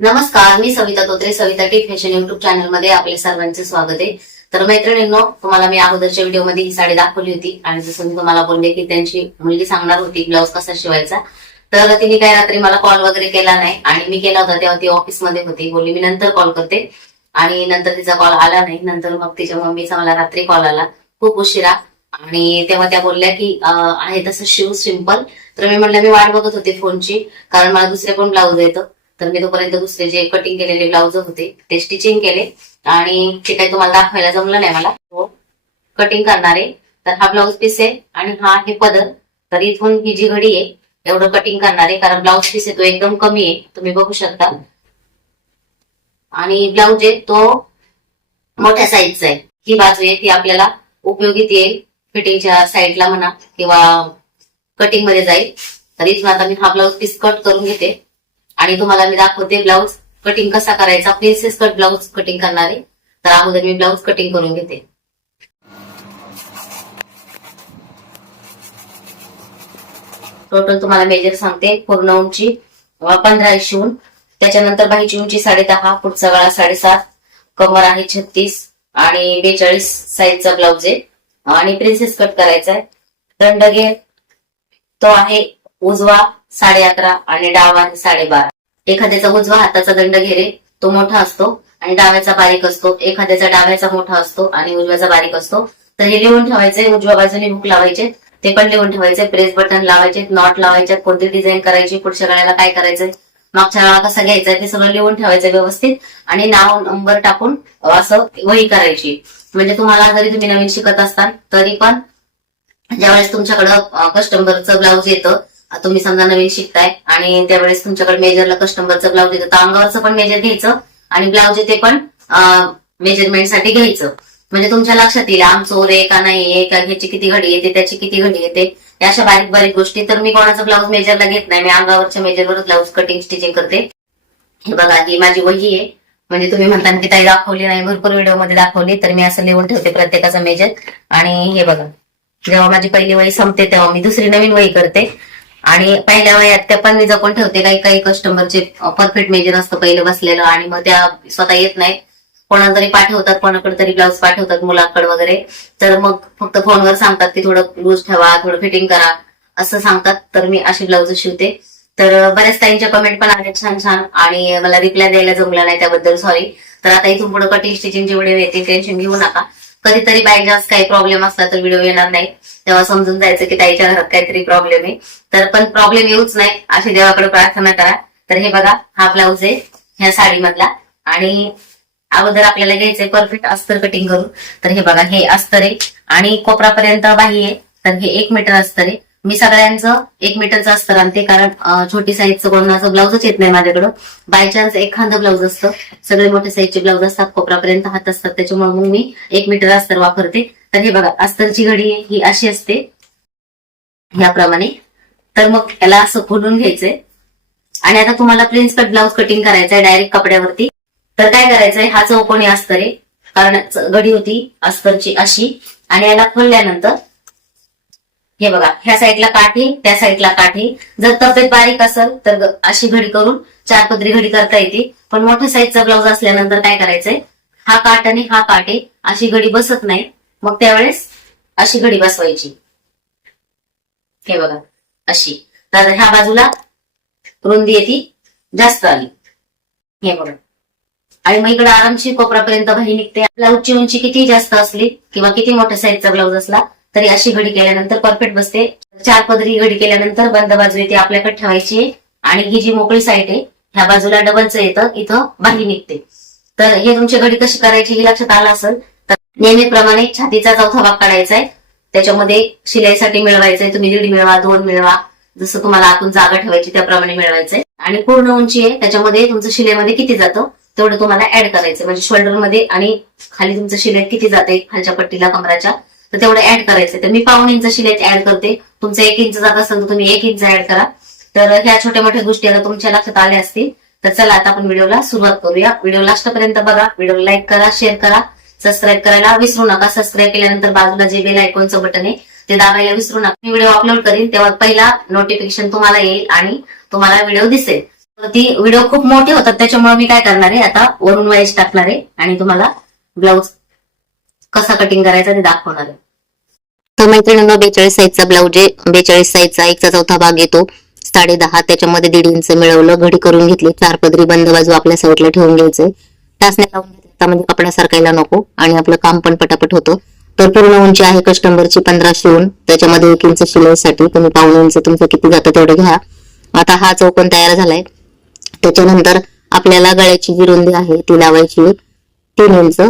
नमस्कार मी Savita Totre Savita T fashion YouTube चॅनलमध्ये आपले सर्वांचे स्वागत आहे. तर मैत्रिणींनो तुम्हाला मी अगोदरच्या व्हिडिओमध्ये ही साडी दाखवली होती आणि जसं मी तुम्हाला बोलले की त्यांची मुलगी सांगणार होती ब्लाऊज कसा शिवायचा. तर तिने काय रात्री मला कॉल वगैरे केला नाही आणि मी केला होता तेव्हा ती ऑफिसमध्ये होती. बोलली मी नंतर कॉल करते. आणि नंतर तिचा कॉल आला नाही. नंतर मग तिच्या मम्मीचा मला रात्री कॉल आला. खूप उशिरा. आणि तेव्हा त्या बोलल्या की आहे तसं शिव सिंपल तर मी म्हटलं मी वाट बघत होते फोनची कारण मला दुसरे पण ब्लाऊज येतं तर मी तोपर्यंत दुसरे जे कटिंग केलेले ब्लाऊज होते ते स्टिचिंग केले. आणि ते काही तुम्हाला दाखवायला जमलं नाही मला कटिंग करणारे. तर हा ब्लाऊज पीस आहे आणि हा आहे पदर. तर इथून ही जी घडी आहे एवढं कटिंग करणार आहे कारण ब्लाऊज पीस आहे तो एकदम कमी आहे. तुम्ही बघू शकता. आणि ब्लाऊज आहे तो मोठ्या साईजचा आहे. ही बाजू आहे ती आपल्याला उपयोगीत येईल. फिटिंगच्या साईडला म्हणा किंवा कटिंगमध्ये जाईल. तर इथून आता मी हा ब्लाऊज पीस कट करून घेते. आणि तुम्हाला मी दाखवते ब्लाऊज कटिंग कसा करायचा. प्रिन्सेस कट ब्लाऊज कटिंग करणार आहे. तर अगोदर मी ब्लाऊज कटिंग करून घेते. टोटल तुम्हाला मेजर सांगते. पूर्ण उंची अं, पंधरा शिवून त्याच्यानंतर बाहीची उंची साडेदहा पुढचा गळा साडेसात कमर आहे छत्तीस आणि बेचाळीस साईजचा ब्लाऊज आहे. आणि प्रिन्सेस कट करायचा आहे. दंड घे तो आहे उजवा साडे अकरा आणि डावा आहे साडेबारा. एखाद्याचा उजवा हाताचा दंड घेरे तो मोठा असतो आणि डाव्याचा बारीक असतो. एखाद्याचा डाव्याचा मोठा असतो आणि उजव्याचा बारीक असतो. तर हे लिहून ठेवायचे उजव्या बाजूने हुक लावायचे ते पण लिहून ठेवायचे प्रेस बटन लावायचे नॉट लावायचे कोणती डिझाईन करायची पुढच्या गळ्याला काय करायचंय मागच्या गळा कसा घ्यायचा ते सगळं लिहून ठेवायचं व्यवस्थित. आणि नाव नंबर टाकून असं वही करायची. म्हणजे तुम्हाला जरी तुम्ही नवीन शिकत असताल तरी पण ज्यावेळेस तुमच्याकडं कस्टमरचं ब्लाऊज येतं तुम्ही समजा नवीन शिकताय आणि त्यावेळेस तुमच्याकडे मेजरला कस्टमरचं ब्लाऊज येतं तर अंगावरचं पण मेजर घ्यायचं आणि ब्लाऊज ते पण मेजरमेंटसाठी घ्यायचं. म्हणजे तुमच्या लक्षात येईल आम चोर आहे का नाही आहे का ह्याची किती घडी येते त्याची किती घडी येते. या अशा बारीक बारीक गोष्टी तर मी कोणाचा ब्लाऊज मेजरला घेत नाही मी अंगावरच्या मेजरवर ब्लाऊज कटिंग स्टिचिंग करते. हे बघा ही माझी वही आहे. म्हणजे तुम्ही म्हणता की ताई दाखवली नाही भरपूर व्हिडिओमध्ये दाखवली तर मी असं लिहून ठेवते प्रत्येकाचा मेजर आणि हे बघा जेव्हा माझी पहिली वही संपते तेव्हा मी दुसरी नवीन वही करते. आणि पहिल्या वयात त्या पण मी जपून ठेवते. काही काही कस्टमरचे परफेक्ट मेजर असतं पहिलं बसलेलं आणि मग त्या स्वतः येत नाही. कोणाला तरी पाठवतात कोणाकडे तरी ब्लाऊज पाठवतात मुलाकडे वगैरे. तर मग फक्त फोनवर सांगतात की थोडं लूज ठेवा थोडं फिटिंग करा असं सांगतात. तर मी अशी ब्लाऊज शिवते. तर बऱ्याच ताईंच्या कमेंट पण आले छान छान. आणि मला रिप्लाय द्यायला जमला नाही त्याबद्दल सॉरी तर आता इथून पुढे कटिंग स्टिचिंग जेवढे येतील टेन्शन घेऊ नका. कधीतरी बाय चान्स काही प्रॉब्लेम असला तर व्हिडिओ येणार नाही. तेव्हा समजून जायचं की ताईच्या घरात काहीतरी प्रॉब्लेम आहे. तर पण प्रॉब्लेम येऊच नाही. अशी देवाकडे प्रार्थना करा. तर हे बघा हा ब्लाऊज आहे ह्या साडीमधला. आणि अगोदर आपल्याला घ्यायचंय परफेक्ट अस्तर कटिंग करून. तर हे बघा हे अस्तर आहे. आणि कोपरापर्यंत बाही आहे. तर हे एक मीटर अस्तर आहे. मी सगळ्यांचं एक मीटरचं अस्तर आणते कारण छोटी साईजचं कोणाचं ब्लाऊजच येत नाही माझ्याकडं. बाय चान्स एखादं ब्लाऊज असतं. सगळे मोठे साईजचे ब्लाऊज असतात कोपरापर्यंत हात असतात. त्याच्यामुळे मग मी एक मीटर अस्तर वापरते. तर हे बघा अस्तरची घडी ही अशी असते. याप्रमाणे. तर मग याला असं खोलून घ्यायचंय. आणि आता तुम्हाला प्रिन्स कट ब्लाऊज कटिंग करायचंय डायरेक्ट कपड्यावरती. तर काय करायचंय? हा चौकोनी अस्तर आहे. कारण घडी होती अस्तरची अशी. आणि याला खोलल्यानंतर हे बघा ह्या साईडला काठी त्या साईडला काठी. जर तब्येत बारीक असेल तर अशी घडी करून चार पदरी घडी करता येते. पण मोठ्या साईजचा ब्लाऊज असल्यानंतर काय करायचंय? हा काठ आणि हा काठ आहे अशी घडी बसत नाही. मग त्यावेळेस अशी घडी बसवायची. हे बघा अशी. तर ह्या बाजूला रुंदी येते जास्त आली. हे बघा. आणि मग इकडे आरामशीर कोपरापर्यंत बाही निघते. ब्लाऊजची उंची किती जास्त असली किंवा किती मोठ्या साईजचा ब्लाऊज असला तरी अशी घडी केल्यानंतर परफेक्ट बसते. चार पदरी घडी केल्यानंतर बंद बाजू येते आपल्याकडे ठेवायची. आणि ही जी मोकळी साईड आहे ह्या बाजूला डबलचं येतं इथं बाहेर निघते. तर हे तुमची घडी कशी करायची हे लक्षात आलं असेल तर नेहमीप्रमाणे छातीचा चौथा भाग काढायचा आहे. त्याच्यामध्ये शिलाईसाठी मिळवायचंय तुम्ही दीड मिळवा दोन मिळवा जसं तुम्हाला आतून जागा ठेवायची त्याप्रमाणे मिळवायचंय. आणि पूर्ण उंची आहे त्याच्यामध्ये तुमचं शिलाईमध्ये किती जातं तेवढं तुम्हाला ऍड करायचं म्हणजे शोल्डरमध्ये आणि खाली तुमचं शिलाई किती जाते खालच्या पट्टीला कमराच्या तर तेवढं ऍड करायचं तर मी पाऊन इंच शिलाईत ऍड करते. तुमचं एक इंच जात असेल तर तुम्ही एक इंच ऍड करा. तर ह्या छोट्या मोठ्या गोष्टी आता तुमच्या लक्षात आल्या असतील. तर चला आता आपण व्हिडिओला सुरुवात करूया. व्हिडिओ लास्टपर्यंत बघा. व्हिडिओ लाईक करा शेअर करा. सबस्क्राईब करायला विसरू नका. सबस्क्राईब केल्यानंतर बाजूला जे बेल आयकॉनचं बटन आहे ते दाबायला विसरू नका. मी व्हिडिओ अपलोड करीन. तेव्हा पहिला नोटिफिकेशन तुम्हाला येईल आणि तुम्हाला व्हिडिओ दिसेल. ती व्हिडिओ खूप मोठे होतात. त्याच्यामुळे मी काय करणार आहे? आता वरून वाईज टाकणार आहे आणि तुम्हाला ब्लाऊज कसा कटिंग करायचा ते दाखवणार आहे. तर मैत्रिणींनो बेचाळीस साईजचा ब्लाऊज आहे. बेचाळीस साईजचा एकचा चौथा भाग येतो. साडे दहा त्याच्यामध्ये दीड इंच मिळवलं घडी करून घेतली. चार पदरी बंद बाजू आपल्या साईडला ठेवून घ्यायचंय टाचण्या लावून घेतल्या. म्हणजे कपडा सरकायला नको आणि आपलं काम पण पटापट होतं. तर पूर्ण उंची आहे कस्टमरची पंधरा शिवून त्याच्यामध्ये एक इंच शिलाईसाठी तुम्ही पाऊन इंच तुमचं किती जातं तेवढं घ्या. आता हा चौकोन तयार झालाय. त्याच्यानंतर आपल्याला गळ्याची जी रुंदी आहे ती लावायची. तीन इंच.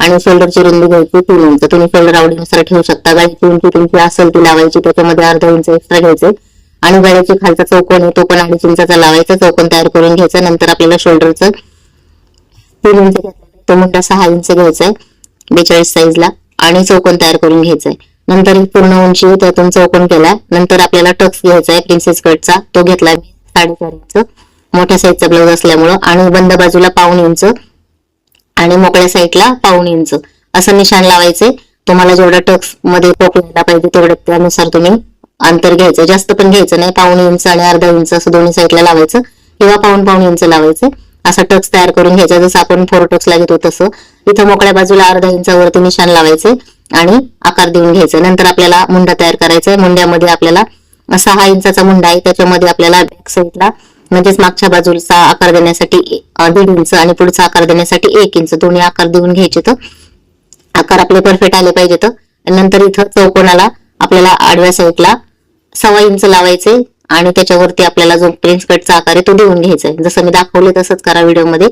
आणि शोल्डरची रुंदी घ्यायची तीन इंच तुम्ही शोल्डर आवडीनुसार ठेवू शकता. गळ्याची उंची तुमची असेल ती लावायची. त्याच्यामध्ये अर्धा इंच एक्स्ट्रा घ्यायचे. आणि गळ्याची खालचा चौकोन आहे तो पण अडीच इंचाचा लावायचा. चौकोन तयार करून घ्यायचा. नंतर आपल्याला शोल्डरचं तीन इंच तो मुंडा सहा इंच घ्यायचा आहे बेचाळीस साईजला आणि चौकोन तयार करून घ्यायचा आहे. नंतर ही पूर्ण उंची त्यातून चौकोन केला. नंतर आपल्याला टक्स घ्यायचा आहे प्रिन्सेस कटचा तो घेतला साडेचार इंच. मोठ्या साईजचा ब्लाऊज असल्यामुळं. आणि बंद बाजूला पाऊण इंच. आणि मोकळ्या साईडला पाऊण इंच. असं निशाण लावायचे. तुम्हाला जेवढा टक्समध्ये पोकळायला पाहिजे तेवढं त्यानुसार तुम्ही अंतर घ्यायचं. जास्त पण घ्यायचं नाही. पाऊण इंच आणि अर्धा इंच असं दोन्ही साईडला लावायचं. किंवा पाऊण पाऊन इंच लावायचं. असा टक्स तयार करून घ्यायचा. जसं आपण फोर टक्सला घेतो तसं. इथं मोकळ्या बाजूला अर्धा इंचावरती निशाण लावायचे आणि आकार देऊन घ्यायचं. नंतर आपल्याला मुंडा तयार करायचा आहे. मुंड्यामध्ये आपल्याला सहा इंचाचा मुंडा आहे. त्याच्यामध्ये आपल्याला बॅक साईडला म्हणजेच मागच्या बाजूचा आकार देण्यासाठी दीड इंच आणि पुढचा आकार देण्यासाठी एक इंच. दोन्ही आकार देऊन घ्यायचे तर आकार आपले परफेक्ट आले पाहिजेत नंतर इथं चौकोनाला आपल्याला आडव्या साईडला सव्वा इंच लावायचे आणि त्याच्यावरती आपल्याला जो प्रिन्स कटचा आकार आहे तो देऊन घ्यायचा आहे. जसं मी दाखवले तसंच करा व्हिडिओमध्ये.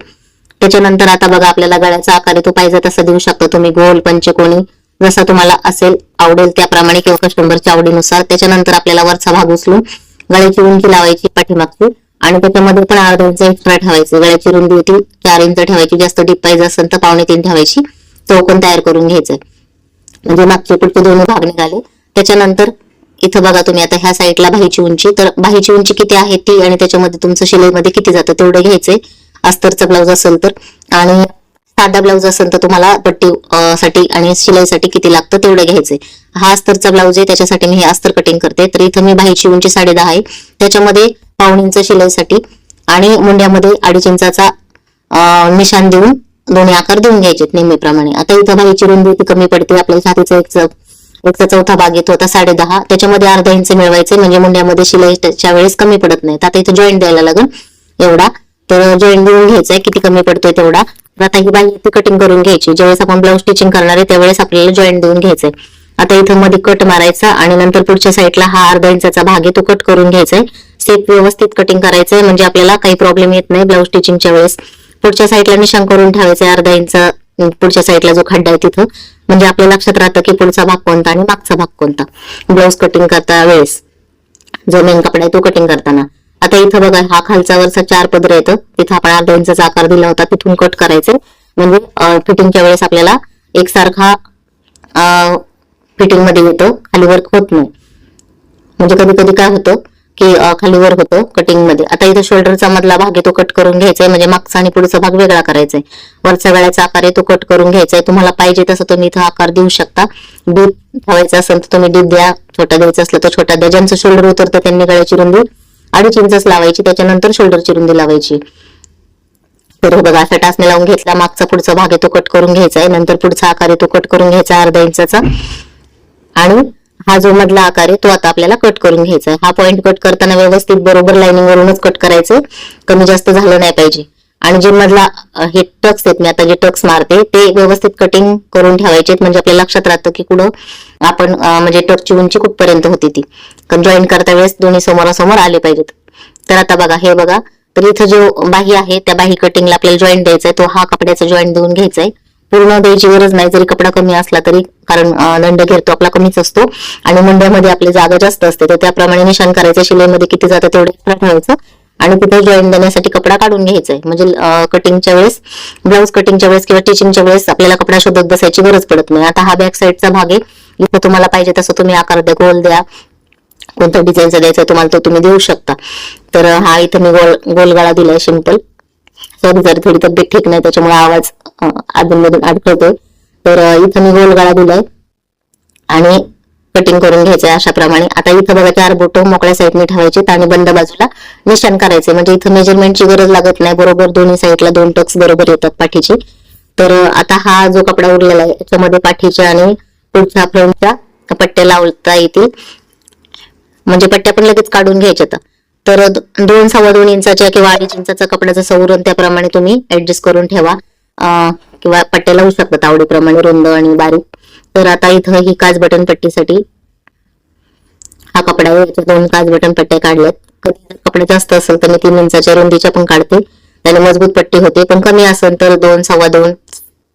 त्याच्यानंतर आता बघा आपल्याला गळ्याचा आकार आहे तो पाहिजे तसा देऊ शकतो तुम्ही. गोल पंचकोणी जसं तुम्हाला असेल आवडेल त्याप्रमाणे किंवा कस्टमरच्या आवडीनुसार. त्याच्यानंतर आपल्याला वरचा भाग उचलून गळ्याची उंची लावायची पाठीमागची. आणि त्याच्यामध्ये पण अर्धा इंच एक्स्ट्रा ठेवायचं. गळ्याची रुंदी होती चार इंच ठेवायची जास्त डीप पाहिजे असेल तर पावणे तीन ठेवायची. चौकोन तयार करून घ्यायचं. म्हणजे मागचे पुढचे दोन्ही भाग निघाले. त्याच्यानंतर इथं बघा तुम्ही आता ह्या साईडला बाहीची उंची. तर बाहीची उंची किती आहे ती आणि त्याच्यामध्ये तुमचं शिलाईमध्ये किती जातं तेवढं घ्यायचंय. अस्तरचा ब्लाऊज असेल तर. आणि साधा ब्लाऊज असेल तर तुम्हाला पट्टी साठी आणि शिलाईसाठी किती लागतं तेवढं घ्यायचंय. हा अस्तरचा ब्लाऊज आहे त्याच्यासाठी मी हे अस्तर कटिंग करते. तर इथं मी बाहीची उंची साडे दहा आहे. त्याच्यामध्ये पाऊण इंच शिलाईसाठी आणि मुंड्यामध्ये अडीच इंचाचा निशान देऊन दोन्ही आकार देऊन घ्यायचे नेहमीप्रमाणे. आता इथं बाईची रुंदी ती कमी पडते. आपल्या छातीचा एक एकचा चौथा भाग येतो. आता साडे दहा त्याच्यामध्ये अर्धा इंच मिळवायचे म्हणजे मुंड्यामध्ये शिलाई वेळेस कमी पडत नाही आता इथं जॉईंट द्यायला लागेल. एवढा. तर जॉईंट देऊन घ्यायचा किती कमी पडतोय तेवढा. आता ही बाई ती कटिंग करून घ्यायची. ज्यावेळेस आपण ब्लाऊज स्टिचिंग करणार आहे त्यावेळेस आपल्याला जॉईंट देऊन घ्यायचंय. आता इथं मध्ये कट मारायचा आणि नंतर पुढच्या साईडला हा अर्धा इंचा भाग आहे तो कट करून घ्यायचा आहे सेप व्यवस्थित कटिंग करायचंय म्हणजे आपल्याला काही प्रॉब्लेम येत नाही ब्लाऊज स्टिचिंगच्या वेळेस. पुढच्या साईडला निशाण करून ठेवायचंय अर्धा इंच पुढच्या साईडला जो खड्डा आहे तिथं. म्हणजे आपल्या लक्षात राहतं की पुढचा भाग कोणता आणि मागचा भाग कोणता. ब्लाऊज कटिंग करता वेळेस. जो मेन कपडा आहे तो कटिंग करताना. आता इथं बघा हा खालचा वरचा चार पदर येतं तिथं आपण अर्धा इंचा आकार दिला होता तिथून कट करायचं म्हणजे फिटिंगच्या वेळेस आपल्याला एकसारखा फिटिंगमध्ये येतो. खाली वर्क होत नाही. म्हणजे कधी कधी काय होतं की खाली वर होतं कटिंगमध्ये. आता इथं शोल्डरचा मधला भाग आहे तो कट करून घ्यायचा आहे. म्हणजे मागचा आणि पुढचा भाग वेगळा करायचा आहे. वरच्या गळ्याचा आकार आहे तो कट करून घ्यायचा आहे. तुम्हाला पाहिजे तसं तुम्ही इथं आकार देऊ शकता. दूध ठेवायचं असेल तर तुम्ही दूध द्या. छोटा द्यायचा असलं तर छोटा द्या. ज्यांचं शोल्डर उतरतं त्यांनी गळ्याची रुंदी अडीच इंचच लावायची. त्याच्यानंतर शोल्डरची रुंदी लावायची. तर हे बघा असा टाचणे लावून घेतला. मागचा पुढचा भाग आहे तो कट करून घ्यायचा आहे. नंतर पुढचा आकार आहे तो कट करून घ्यायचा अर्धा इंचाचा. आणि हा जो मधला आकार आहे तो आता आपल्याला कट करून घ्यायचा आहे. हा पॉइंट कट करताना व्यवस्थित बरोबर लाईनिंग वरूनच कट करायचं. कमी जास्त झालं नाही पाहिजे. आणि जे मधला हे टक्स आहेत मी आता जे टक्स मारते ते व्यवस्थित कटिंग करून ठेवायचे म्हणजे आपल्या लक्षात राहतं की कुठं आपण म्हणजे टक्सची उंची कुठपर्यंत होती ती. जॉईन करता वेळेस दोन्ही समोरासमोर आले पाहिजेत. तर आता बघा हे बघा. तर इथं जो बाही आहे त्या बाही कटिंगला आपल्याला जॉईंट द्यायचा आहे. तो हा कपड्याचा जॉईंट देऊन घ्यायचा आहे. पूर्ण द्यायची गरज नाही जरी कपडा कमी असला तरी. कारण दंड घेरतो आपला कमीच असतो. आणि मुंड्यामध्ये आपली जागा जास्त असते तर त्याप्रमाणे निशाण करायचं शिलाईमध्ये किती जातं तेवढे ठेवायचं. आणि तिथे जॉईन देण्यासाठी कपडा काढून घ्यायचा आहे. म्हणजे कटिंगच्या वेळेस ब्लाऊज कटिंगच्या वेळेस किंवा टिचिंगच्या वेळेस आपल्याला कपडा शोधत बसायची गरज पडत नाही. आता हा बॅक साईडचा भाग आहे. इथं तुम्हाला पाहिजे तसं तुम्ही आकार द्या गोल द्या. कोणत्या डिझाईनचा द्यायचा तुम्हाला तो तुम्ही देऊ शकता. तर हा इथं मी गोल गोलगाळा दिलाय सिंपल सॉरी जर थोडी तब्येत ठीक नाही त्याच्यामुळे आवाज अधूनमधून अडकळतोय तर इथं मी गोलगाळा दिलाय. आणि कटिंग करून घ्यायचंय अशा प्रमाणे आता इथं बघा चार बोट मोकळ्या साईडने ठेवायचे आणि बंद बाजूला निशाण करायचे म्हणजे इथं मेजरमेंटची गरज लागत नाही. बरोबर दोन्ही साईडला दोन टक्स बरोबर येतात पाठीचे. तर आता हा जो कपडा उरलेला आहे याच्यामध्ये पाठीच्या आणि पुढच्या फ्रंटच्या पट्ट्या लावता येतील. म्हणजे पट्ट्या पण लगेच काढून घ्यायच्या तर तर दोन सव्वा दोन इंचाच्या किंवा अडीच इंचाचा कपड्याचं सवरून उरण त्याप्रमाणे तुम्ही ऍडजस्ट करून ठेवा. किंवा पट्ट्या लावू शकतात आवडीप्रमाणे रुंद आणि बारीक. तर आता इथं ही काच बटन पट्टीसाठी हा कपडा आहे. याच्या दोन काच बटन पट्ट्या काढल्यात कधी कपडा जास्त असेल तर मी तीन इंचाच्या रुंदीच्या पण काढते. त्याने मजबूत पट्टी होते. पण कमी असेल तर दोन सव्वा दोन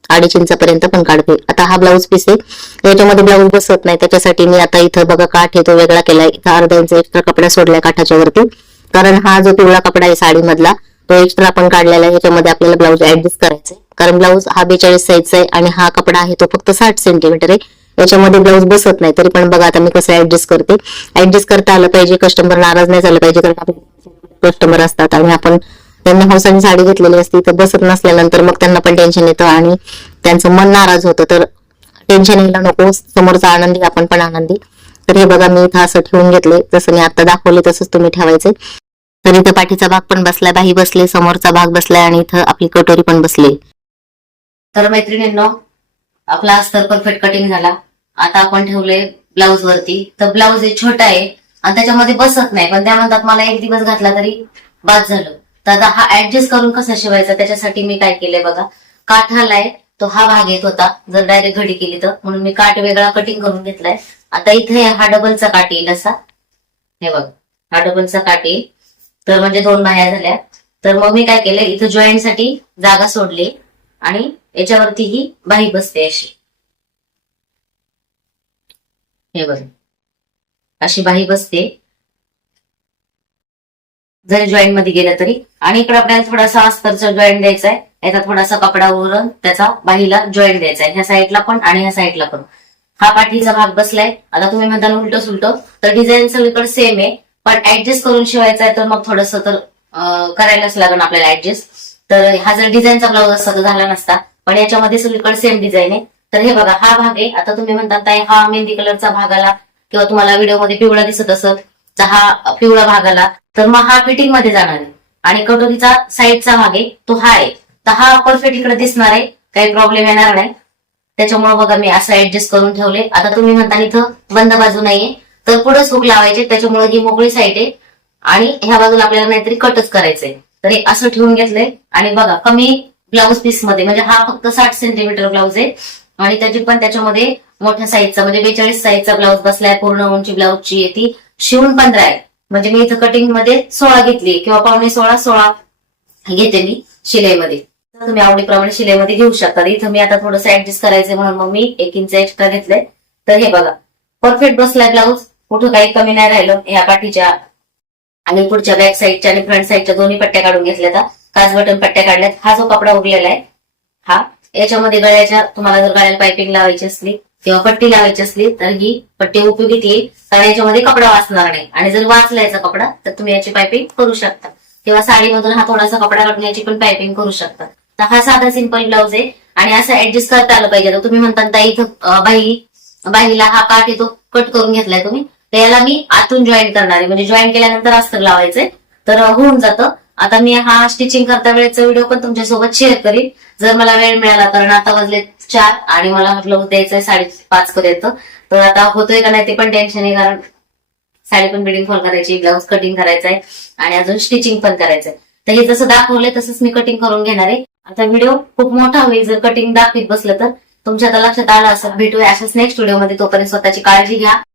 अडीच इंचापर्यंत पण काढते. आता हा ब्लाऊज पीस आहे. याच्यामध्ये ब्लाऊज बसत नाही. त्याच्यासाठी मी आता इथं बघा काठ येतो तो वेगळा केलाय. इथं अर्धा इंच एक्स्ट्रा कपडा सोडलाय काठाच्या वरती. कारण हा जो पिवळा कपडा आहे साडीमधला तो एक्स्ट्रा आपण काढलेला आहे. याच्यामध्ये आपल्याला ब्लाऊज ऍडजस्ट करायचा आहे कारण ब्लाऊज हा बेचाळीस साईजचा आहे आणि हा कपडा आहे तो फक्त साठ सेंटीमीटर आहे. याच्यामध्ये ब्लाऊज बसत नाही. तरी पण बघा आता मी कसं ऍडजस्ट करते. ऍडजस्ट करता आलं पाहिजे. कस्टमर नाराज नाही झालं पाहिजे. कारण आपले कस्टमर असतात आणि आपण त्यांना हौसाने साडी घेतलेली असती तर बसत नसल्यानंतर मग त्यांना पण टेन्शन येतं आणि त्यांचं मन नाराज होतं. तर टेन्शन यायला नको. समोरचा आनंदी आपण पण आनंदी. तर हे बघा मी इथं असं ठेवून घेतले जसं मी आता दाखवले तसंच तुम्ही ठेवायचे तर इथं पाठीचा भाग पण बसलाय बाही बसले समोरचा भाग बसलाय आणि इथं आपली कटोरी पण बसली. तर मैत्रिणींनो आपला अस्तर परफेक्ट कटिंग झाला. आता आपण ठेवले ब्लाऊज वरती. तर ब्लाऊज हे छोटा आहे आणि त्याच्यामध्ये बसत नाही. पण त्या म्हणतात मला एक दिवस घातला तरी बाद झालं. तर आता हा ऍडजस्ट करून कसा शिवायचा त्याच्यासाठी मी काय केलंय बघा. काठ आलाय तो हा भाग येत होता. जर डायरेक्ट घडी केली तर. म्हणून मी काठ वेगळा कटिंग करून घेतलाय. आता इथे हा डबलचा काठ येईल असा. हे बघ. हा डबलचा काठ येईल. तर म्हणजे दोन बाह्या झाल्या. तर मग मी काय केलं इथं जॉईंटसाठी जागा सोडली आणि याच्यावरती ही बाही बसते अशी. हे बघ. अशी बाही बसते. जरी जॉईंटमध्ये गेलं तरी. आणि इकडे आपल्याला थोडासा अस्तरचा जॉईंट द्यायचा आहे. याचा थोडासा कपडा उरून त्याचा बाहीला जॉईंट द्यायचा आहे. ह्या साईडला पण आणि ह्या साईडला पण. हा पाठीचा भाग बसलाय. आता तुम्ही म्हणताल उलट सुलट तर डिझाईन सगळीकडे सेम आहे. पण ऍडजस्ट करून शिवायचा आहे तर मग थोडस तर करायलाच लागण आपल्याला ऍडजस्ट तर हा जर डिझाईनचा ब्लाऊज असता तर झाला नसता. पण याच्यामध्ये सगळीकडे सेम डिझाईन आहे. तर हे बघा हा भाग आहे. आता तुम्ही म्हणता ताई हा मेहंदी कलरचा भाग आला किंवा तुम्हाला व्हिडिओमध्ये पिवळा दिसत असत तर हा पिवळा भाग आला. तर मग हा फिटिंगमध्ये जाणार आहे. आणि कटोरीचा साईडचा भाग आहे तो हा आहे. तर हा परफेक्ट इकडे दिसणार आहे. काही प्रॉब्लेम येणार नाही. त्याच्यामुळे बघा मी असं ऍडजस्ट करून ठेवले. आता तुम्ही म्हणता इथं बंद बाजू नाहीये. तर पुढे हुक लावायचे त्याच्यामुळे ही मोकळी साईड आहे. आणि ह्या बाजूला आपल्याला नाहीतरी कटच करायचंय. तर हे असं ठेवून घेतलंय. आणि बघा कमी ब्लाऊज पीसमध्ये म्हणजे हा फक्त साठ सेंटीमीटर ब्लाऊज आहे. आणि त्याची पण त्याच्यामध्ये मोठ्या साईजचा म्हणजे बेचाळीस साईजचा ब्लाऊज बसलाय पूर्ण उंची ब्लाऊजची आहे ती शिवून पंधरा आहे म्हणजे मी इथं कटिंगमध्ये सोळा घेतली किंवा पावणे सोळा सोळा घेते मी शिलाईमध्ये तर तुम्ही आवडीप्रमाणे शिलाईमध्ये घेऊ शकता. इथं मी आता थोडंसं ऍडजस्ट करायचंय म्हणून मग मी एक इंच एक्स्ट्रा घेतलंय. तर हे बघा. परफेक्ट बसलाय ब्लाऊज कुठं काही कमी नाही राहिलं. या पाठीच्या आणि पुढच्या बॅक साईडच्या आणि फ्रंट साईडच्या दोन्ही पट्ट्या काढून घेतल्या तर काच बटन पट्ट्या काढल्यात. हा जो कपडा उरलेला आहे हा याच्यामध्ये गळ्याच्या तुम्हाला जर गळ्याला पायपिंग लावायची असली किंवा पट्टी लावायची असली तर ही पट्टी उपयोगीत येईल. कारण याच्यामध्ये कपडा वाचणार नाही. आणि जर वाचला याचा कपडा तर तुम्ही याची पायपिंग करू शकता. किंवा साडीमधून हा थोडासा कपडा काढून याची पण पायपिंग करू शकता. तर हा साधा सिंपल ब्लाऊज आहे. आणि असं ऍडजस्ट करता आलं पाहिजे. तुम्ही म्हणता ताई इथं बाई बाईला हा काठ येतो. कट करून घेतलाय तुम्ही. तर याला मी आतून जॉईन करणार. आहे म्हणजे जॉईन केल्यानंतर अस्तर लावायचंय तर होऊन जातं. आता मी हा स्टिचिंग करता वेळेचा व्हिडिओ पण तुमच्यासोबत शेअर करीन. जर मला वेळ मिळाला कारण आता वाजले चार आणि मला ब्लाऊज द्यायचंय साडेपाच पर्यंत. तर आता होतोय का नाही ते पण टेन्शन आहे. कारण साडी पण बिडिंग फॉल करायची ब्लाऊज कटिंग करायचंय आणि अजून स्टिचिंग पण करायचंय. तर हे जसं दाखवलंय तसंच मी कटिंग करून घेणार आहे. आता व्हिडिओ खूप मोठा होईल. जर कटिंग दाखवीत बसलं तर तुमच्या आता लक्षात आलं असं भेटूया अशाच नेक्स्ट व्हिडिओमध्ये तोपर्यंत स्वतःची काळजी घ्या.